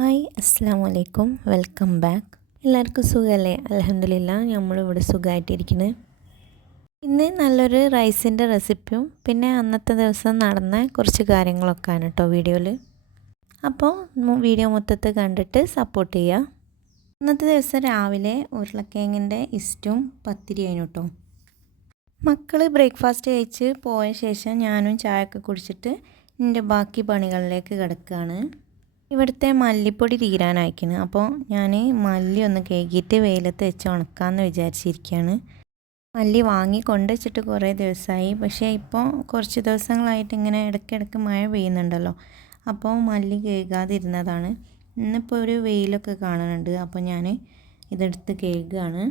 Hi അസ്സാം വലൈക്കും welcome back. എല്ലാവർക്കും സുഖമല്ലേ? അലഹമില്ല നമ്മളിവിടെ സുഖമായിട്ടിരിക്കുന്നത് ഇന്ന് നല്ലൊരു റൈസിന്റെ റെസിപ്പിയും പിന്നെ അന്നത്തെ ദിവസം നടന്ന കുറച്ച് കാര്യങ്ങളൊക്കെയാണ് കേട്ടോ വീഡിയോയിൽ. അപ്പോൾ വീഡിയോ മൊത്തത്തിൽ കണ്ടിട്ട് സപ്പോർട്ട് ചെയ്യുക. അന്നത്തെ ദിവസം രാവിലെ ഉരുളക്കിഴങ്ങിന്റെ ഇസ്റ്റും പത്തിരിയായിരുന്നു കേട്ടോ. മക്കൾ ബ്രേക്ക്ഫാസ്റ്റ് കഴിച്ച് പോയ ശേഷം ഞാനും ചായയൊക്കെ കുടിച്ചിട്ട് എന്റെ ബാക്കി പണികളിലേക്ക് കിടക്കുകയാണ്. ഇവിടുത്തെ മല്ലിപ്പൊടി തീരാനായിക്കുന്നു അപ്പോൾ ഞാൻ മല്ലി ഒന്ന് കേക്കിയിട്ട് വെയിലത്ത് വെച്ച് ഉണക്കാമെന്ന് വിചാരിച്ചിരിക്കുകയാണ് മല്ലി വാങ്ങി കൊണ്ടുവച്ചിട്ട് കുറേ ദിവസമായി പക്ഷേ ഇപ്പോൾ കുറച്ച് ദിവസങ്ങളായിട്ട് ഇങ്ങനെ ഇടയ്ക്കിടയ്ക്ക് മഴ പെയ്യുന്നുണ്ടല്ലോ. അപ്പോൾ മല്ലി കേൾക്കാതിരുന്നതാണ് ഇന്നിപ്പോൾ ഒരു വെയിലൊക്കെ കാണുന്നുണ്ട്. അപ്പോൾ ഞാൻ ഇതെടുത്ത് കേൾക്കുകയാണ്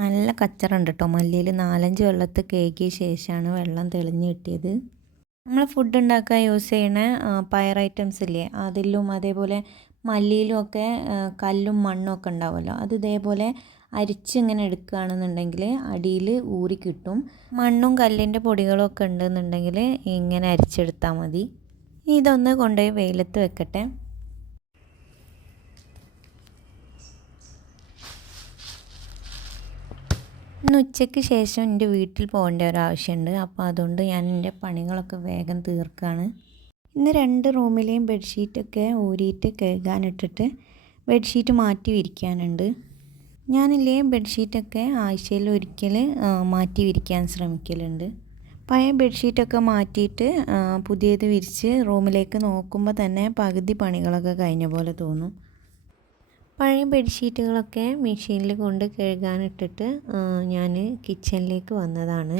നല്ല കച്ചറുണ്ട് കേട്ടോ മല്ലിയിൽ നാലഞ്ച് വെള്ളത്ത് കേക്കിയ ശേഷമാണ് വെള്ളം തെളിഞ്ഞ് കിട്ടിയത്. നമ്മൾ ഫുഡ് ഉണ്ടാക്കാൻ യൂസ് ചെയ്യുന്ന പയർ ഐറ്റംസ് ഇല്ലേ? അതിലും അതേപോലെ മല്ലിയിലും ഒക്കെ കല്ലും മണ്ണും ഒക്കെ ഉണ്ടാവുമല്ലോ. അത് ഇതേപോലെ അരിച്ചിങ്ങനെ എടുക്കുകയാണെന്നുണ്ടെങ്കിൽ അടിയിൽ ഊറി കിട്ടും. മണ്ണും കല്ലിന്റെ പൊടികളും ഒക്കെ ഉണ്ടെന്നുണ്ടെങ്കിൽ ഇങ്ങനെ അരിച്ചെടുത്താൽ മതി. ഇതൊന്ന് കൊണ്ടുപോയി വെയിലത്ത് വെക്കട്ടെ. ഇന്ന് ഉച്ചയ്ക്ക് ശേഷം എന്റെ വീട്ടിൽ പോകേണ്ട ഒരു ആവശ്യമുണ്ട്. അപ്പോൾ അതുകൊണ്ട് ഞാൻ എന്റെ പണികളൊക്കെ വേഗം തീർക്കുകയാണ് ഇന്ന് രണ്ട് റൂമിലെയും ബെഡ്ഷീറ്റൊക്കെ ഊരിയിട്ട് കഴുകാനിട്ടിട്ട് ബെഡ്ഷീറ്റ് മാറ്റി വിരിക്കാനുണ്ട്. ഞാനില്ലേ ബെഡ്ഷീറ്റൊക്കെ ആഴ്ചയിൽ ഒരിക്കൽ മാറ്റി വിരിക്കാൻ ശ്രമിക്കലുണ്ട്. പഴയ ബെഡ്ഷീറ്റൊക്കെ മാറ്റിയിട്ട് പുതിയത് വിരിച്ച് റൂമിലേക്ക് നോക്കുമ്പോൾ തന്നെ പകുതി പണികളൊക്കെ കഴിഞ്ഞ പോലെ തോന്നും. പഴയ ബെഡ്ഷീറ്റുകളൊക്കെ മെഷീനിൽ കൊണ്ട് കഴുകാനിട്ടിട്ട് ഞാൻ കിച്ചണിലേക്ക് വന്നതാണ്.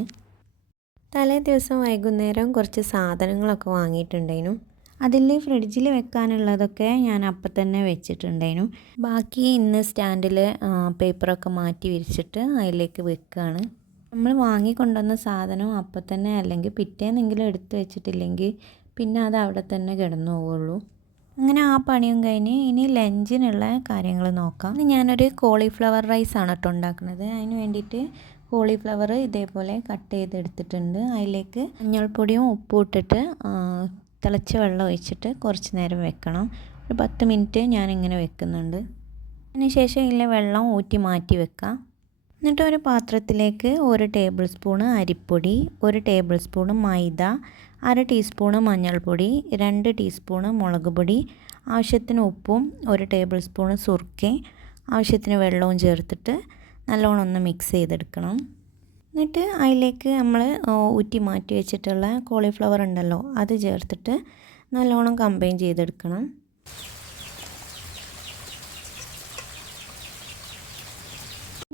തലേ ദിവസം വൈകുന്നേരം കുറച്ച് സാധനങ്ങളൊക്കെ വാങ്ങിയിട്ടുണ്ടായിരുന്നു. അതിൽ ഫ്രിഡ്ജിൽ വെക്കാനുള്ളതൊക്കെ ഞാൻ അപ്പം തന്നെ വെച്ചിട്ടുണ്ടായിരുന്നു. ബാക്കി ഇന്ന് സ്റ്റാൻഡിൽ പേപ്പറൊക്കെ മാറ്റി വിരിച്ചിട്ട് അതിലേക്ക് വെക്കുകയാണ് നമ്മൾ വാങ്ങിക്കൊണ്ടുവന്ന സാധനം അപ്പം തന്നെ അല്ലെങ്കിൽ പിറ്റേന്നെങ്കിലും എടുത്ത് വെച്ചിട്ടില്ലെങ്കിൽ പിന്നെ അത് അവിടെ തന്നെ കിടന്നു പോവുള്ളൂ. അങ്ങനെ ആ പണിയും കഴിഞ്ഞ് ഇനി ലഞ്ചിനുള്ള കാര്യങ്ങൾ നോക്കാം. ഞാനൊരു കോളിഫ്ലവർ റൈസ് ആണ് കേട്ടോ ഉണ്ടാക്കുന്നത്. അതിന് വേണ്ടിയിട്ട് കോളിഫ്ലവർ ഇതേപോലെ കട്ട് ചെയ്തെടുത്തിട്ടുണ്ട്. അതിലേക്ക് മഞ്ഞൾപ്പൊടിയും ഉപ്പും ഇട്ടിട്ട് തിളച്ച വെള്ളം ഒഴിച്ചിട്ട് കുറച്ച് നേരം വെക്കണം. ഒരു പത്ത് മിനിറ്റ് ഞാനിങ്ങനെ വെക്കുന്നുണ്ട്. അതിനുശേഷം ഇതിലെ വെള്ളം ഊറ്റി മാറ്റി വെക്കാം. എന്നിട്ട് ഒരു പാത്രത്തിലേക്ക് ഒരു ടേബിൾ സ്പൂണ് അരിപ്പൊടി ഒരു ടേബിൾ സ്പൂണ് മൈദ അര ടീസ്പൂണ് മഞ്ഞൾപ്പൊടി രണ്ട് ടീസ്പൂണ് മുളക് പൊടി ആവശ്യത്തിന് ഉപ്പും ഒരു ടേബിൾ സ്പൂണ് സുർക്കയും ആവശ്യത്തിന് വെള്ളവും ചേർത്തിട്ട് നല്ലോണം ഒന്ന് മിക്സ് ചെയ്തെടുക്കണം. എന്നിട്ട് അതിലേക്ക് നമ്മൾ ഊറ്റി മാറ്റി വെച്ചിട്ടുള്ള കോളിഫ്ലവർ ഉണ്ടല്ലോ അത് ചേർത്തിട്ട് നല്ലോണം കമ്പൈൻ ചെയ്തെടുക്കണം.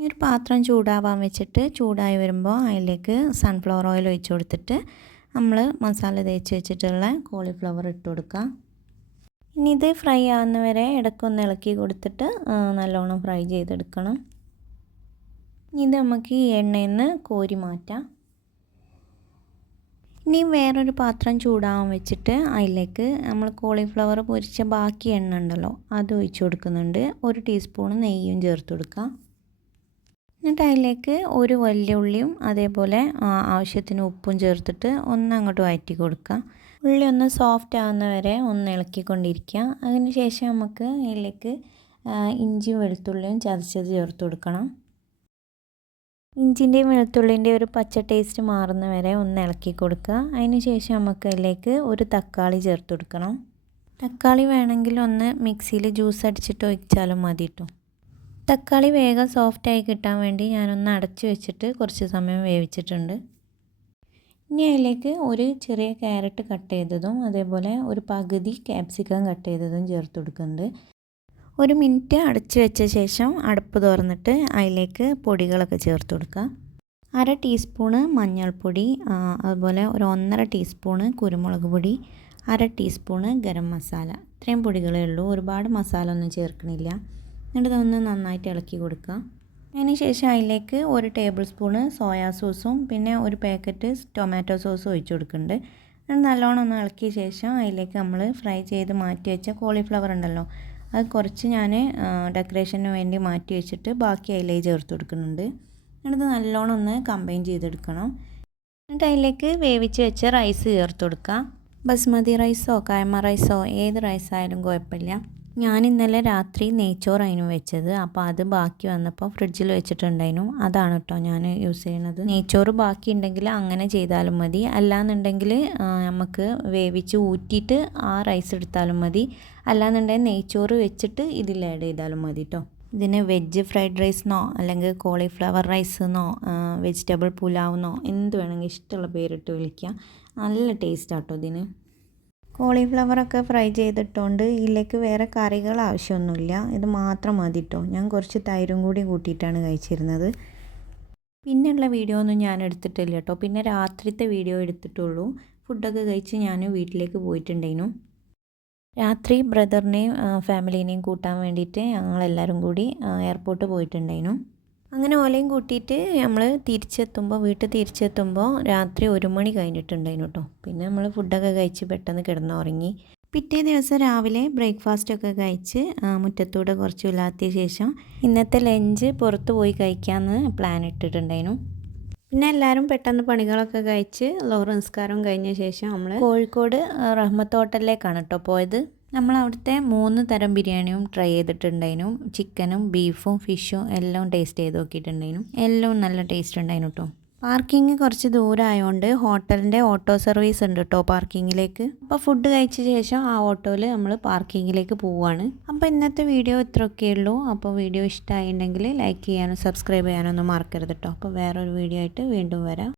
ഒരു പാത്രം ചൂടാവാൻ വെച്ചിട്ട് ചൂടായി വരുമ്പോൾ അതിലേക്ക് സൺഫ്ലവർ ഓയിൽ ഒഴിച്ചു കൊടുത്തിട്ട് നമ്മൾ മസാല തേച്ച് വെച്ചിട്ടുള്ള കോളിഫ്ലവർ ഇട്ട് കൊടുക്കുക. ഇനി ഇത് ഫ്രൈ ആവുന്ന വരെ ഇടയ്ക്കൊന്ന് ഇളക്കി കൊടുത്തിട്ട് നല്ലോണം ഫ്രൈ ചെയ്തെടുക്കണം. ഇനി ഇത് നമുക്ക് ഈ എണ്ണയിൽ നിന്ന് കോരി മാറ്റാം. ഇനി വേറൊരു പാത്രം ചൂടാവാൻ വെച്ചിട്ട് അതിലേക്ക് നമ്മൾ കോളിഫ്ലവർ പൊരിച്ച ബാക്കി എണ്ണ ഉണ്ടല്ലോ അത് ഒഴിച്ചു കൊടുക്കുന്നുണ്ട്. ഒരു ടീസ്പൂൺ നെയ്യും ചേർത്ത് കൊടുക്കുക. എന്നിട്ട് അതിലേക്ക് ഒരു വലിയ ഉള്ളിയും അതേപോലെ ആവശ്യത്തിന് ഉപ്പും ചേർത്തിട്ട് ഒന്ന് അങ്ങോട്ട് വഴറ്റി കൊടുക്കുക. ഉള്ളി ഒന്ന് സോഫ്റ്റ് ആവുന്ന വരെ ഒന്ന് ഇളക്കിക്കൊണ്ടിരിക്കുക. അതിന് ശേഷം നമുക്ക് അതിലേക്ക് ഇഞ്ചിയും വെളുത്തുള്ളിയും ചതച്ചത് ചേർത്ത് കൊടുക്കണം. ഇഞ്ചിന്റെയും വെളുത്തുള്ളിന്റെയും ഒരു പച്ച ടേസ്റ്റ് മാറുന്ന വരെ ഒന്ന് ഇളക്കി കൊടുക്കുക. അതിന് ശേഷം നമുക്ക് അതിലേക്ക് ഒരു തക്കാളി ചേർത്ത് കൊടുക്കണം. തക്കാളി വേണമെങ്കിൽ ഒന്ന് മിക്സിയിൽ ജ്യൂസ് അടിച്ചിട്ട് ഒഴിച്ചാലും മതി കേട്ടോ തക്കാളി വേഗം സോഫ്റ്റായി കിട്ടാൻ വേണ്ടി ഞാനൊന്ന് അടച്ചു വെച്ചിട്ട് കുറച്ച് സമയം വേവിച്ചിട്ടുണ്ട്. ഇനി അതിലേക്ക് ഒരു ചെറിയ ക്യാരറ്റ് കട്ട് ചെയ്തതും അതേപോലെ ഒരു പകുതി ക്യാപ്സിക്കം കട്ട് ചെയ്തതും ചേർത്ത് കൊടുക്കുന്നുണ്ട്. ഒരു മിനിറ്റ് അടച്ചു വെച്ച ശേഷം അടുപ്പ് തുറന്നിട്ട് അതിലേക്ക് പൊടികളൊക്കെ ചേർത്ത് കൊടുക്കുക. അര ടീസ്പൂണ് മഞ്ഞൾപ്പൊടി അതുപോലെ ഒരു ഒന്നര ടീസ്പൂണ് കുരുമുളക് പൊടി അര ടീസ്പൂണ് ഗരം മസാല. ഇത്രയും പൊടികളേ ഉള്ളൂ. ഒരുപാട് മസാല ഒന്നും ചേർക്കണില്ല. എന്നിട്ട് ഇതൊന്ന് നന്നായിട്ട് ഇളക്കി കൊടുക്കുക. അതിന് ശേഷം അതിലേക്ക് ഒരു ടേബിൾ സ്പൂണ് സോയാ സോസും പിന്നെ ഒരു പാക്കറ്റ് ടൊമാറ്റോ സോസും ഒഴിച്ചു കൊടുക്കുന്നുണ്ട്. നല്ലോണം ഒന്ന് ഇളക്കിയ ശേഷം അതിലേക്ക് നമ്മൾ ഫ്രൈ ചെയ്ത് മാറ്റി വെച്ച കോളിഫ്ലവർ ഉണ്ടല്ലോ അത് കുറച്ച് ഞാൻ ഡെക്കറേഷന് വേണ്ടി മാറ്റി വെച്ചിട്ട് ബാക്കി അതിലേക്ക് ചേർത്ത് കൊടുക്കുന്നുണ്ട്. എന്നിട്ട് നല്ലോണം ഒന്ന് കമ്പൈൻ ചെയ്തെടുക്കണം. എന്നിട്ട് അതിലേക്ക് വേവിച്ച് വെച്ച റൈസ് ചേർത്ത് കൊടുക്കുക. ബസ്മതി റൈസോ കായ്മ റൈസോ ഏത് റൈസായാലും കുഴപ്പമില്ല. ഞാൻ ഇന്നലെ രാത്രി നെയ്ച്ചോറായിരുന്നു വെച്ചത്. അപ്പോൾ അത് ബാക്കി വന്നപ്പോൾ ഫ്രിഡ്ജിൽ വെച്ചിട്ടുണ്ടായിരുന്നു. അതാണ് കേട്ടോ ഞാൻ യൂസ് ചെയ്യണത്. നെയ്ച്ചോറ് ബാക്കി ഉണ്ടെങ്കിൽ അങ്ങനെ ചെയ്താലും മതി. അല്ലാന്നുണ്ടെങ്കിൽ നമുക്ക് വേവിച്ച് ഊറ്റിയിട്ട് ആ റൈസ് എടുത്താലും മതി. അല്ലാന്നുണ്ടെങ്കിൽ നെയ്ച്ചോറ് വെച്ചിട്ട് ഇതിൽ ആഡ് ചെയ്താലും മതി കേട്ടോ ഇതിന് വെജ് ഫ്രൈഡ് റൈസെന്നോ അല്ലെങ്കിൽ കോളിഫ്ലവർ റൈസെന്നോ വെജിറ്റബിൾ പുലാവെന്നോ എന്ത് വേണമെങ്കിൽ ഇഷ്ടമുള്ള പേരിട്ട് വിളിക്കുക നല്ല ടേസ്റ്റ് ആട്ടോ ഇതിന്. കോളിഫ്ലവറൊക്കെ ഫ്രൈ ചെയ്തിട്ടുകൊണ്ട് ഇതിലേക്ക് വേറെ കറികൾ ആവശ്യമൊന്നുമില്ല. ഇത് മാത്രം മതി കേട്ടോ ഞാൻ കുറച്ച് തൈരും കൂടി കൂട്ടിയിട്ടാണ് കഴിച്ചിരുന്നത്. പിന്നെയുള്ള വീഡിയോ ഒന്നും ഞാൻ എടുത്തിട്ടില്ല കേട്ടോ പിന്നെ രാത്രിത്തെ വീഡിയോ എടുത്തിട്ടുള്ളൂ. ഫുഡൊക്കെ കഴിച്ച് ഞാൻ വീട്ടിലേക്ക് പോയിട്ടുണ്ടായിരുന്നു രാത്രി ബ്രദറിനെയും ഫാമിലീനെയും കൂട്ടാൻ വേണ്ടിയിട്ട് ഞങ്ങളെല്ലാവരും കൂടി എയർപോർട്ട് പോയിട്ടുണ്ടായിരുന്നു അങ്ങനെ ഓലയും കൂട്ടിയിട്ട് നമ്മൾ തിരിച്ചെത്തുമ്പോൾ വീട്ടിൽ തിരിച്ചെത്തുമ്പോൾ രാത്രി ഒരു മണി കഴിഞ്ഞിട്ടുണ്ടായിരുന്നു കേട്ടോ പിന്നെ നമ്മൾ ഫുഡൊക്കെ കഴിച്ച് പെട്ടെന്ന് കിടന്നുറങ്ങി. പിറ്റേ ദിവസം രാവിലെ ബ്രേക്ക്ഫാസ്റ്റൊക്കെ കഴിച്ച് മുറ്റത്തൂടെ കുറച്ച് ഉലാത്തിയ ശേഷം ഇന്നത്തെ ലഞ്ച് പുറത്ത് പോയി കഴിക്കാമെന്ന് പ്ലാൻ ഇട്ടിട്ടുണ്ടായിരുന്നു. പിന്നെ എല്ലാവരും പെട്ടെന്ന് പണികളൊക്കെ കഴിച്ച് ലോറൻസ്കാരം കഴിഞ്ഞ ശേഷം നമ്മൾ കോഴിക്കോട് റഹ്മത്ത് ഹോട്ടലിലേക്കാണ് കേട്ടോ പോയത്. നമ്മൾ അവിടുത്തെ മൂന്ന് തരം ബിരിയാണിയും ട്രൈ ചെയ്തിട്ടുണ്ടായിരുന്നു. ചിക്കനും ബീഫും ഫിഷും എല്ലാം ടേസ്റ്റ് ചെയ്ത് നോക്കിയിട്ടുണ്ടായിരുന്നു. എല്ലാം നല്ല ടേസ്റ്റ് ഉണ്ടായിരുന്നു കേട്ടോ പാർക്കിംഗ് കുറച്ച് ദൂരമായതുകൊണ്ട് ഹോട്ടലിന്റെ ഓട്ടോ സർവീസ് ഉണ്ട് കേട്ടോ പാർക്കിങ്ങിലേക്ക് അപ്പോൾ ഫുഡ് കഴിച്ച ശേഷം ആ ഓട്ടോയിൽ നമ്മൾ പാർക്കിങ്ങിലേക്ക് പോവുകയാണ് അപ്പോൾ ഇന്നത്തെ വീഡിയോ ഇത്രയൊക്കെ ഉള്ളൂ. അപ്പോൾ വീഡിയോ ഇഷ്ടമായിട്ടുണ്ടെങ്കിൽ ലൈക്ക് ചെയ്യാനും സബ്സ്ക്രൈബ് ചെയ്യാനൊന്നും മറക്കരുത് കേട്ടോ അപ്പോൾ വേറൊരു വീഡിയോ ആയിട്ട് വീണ്ടും വരാം.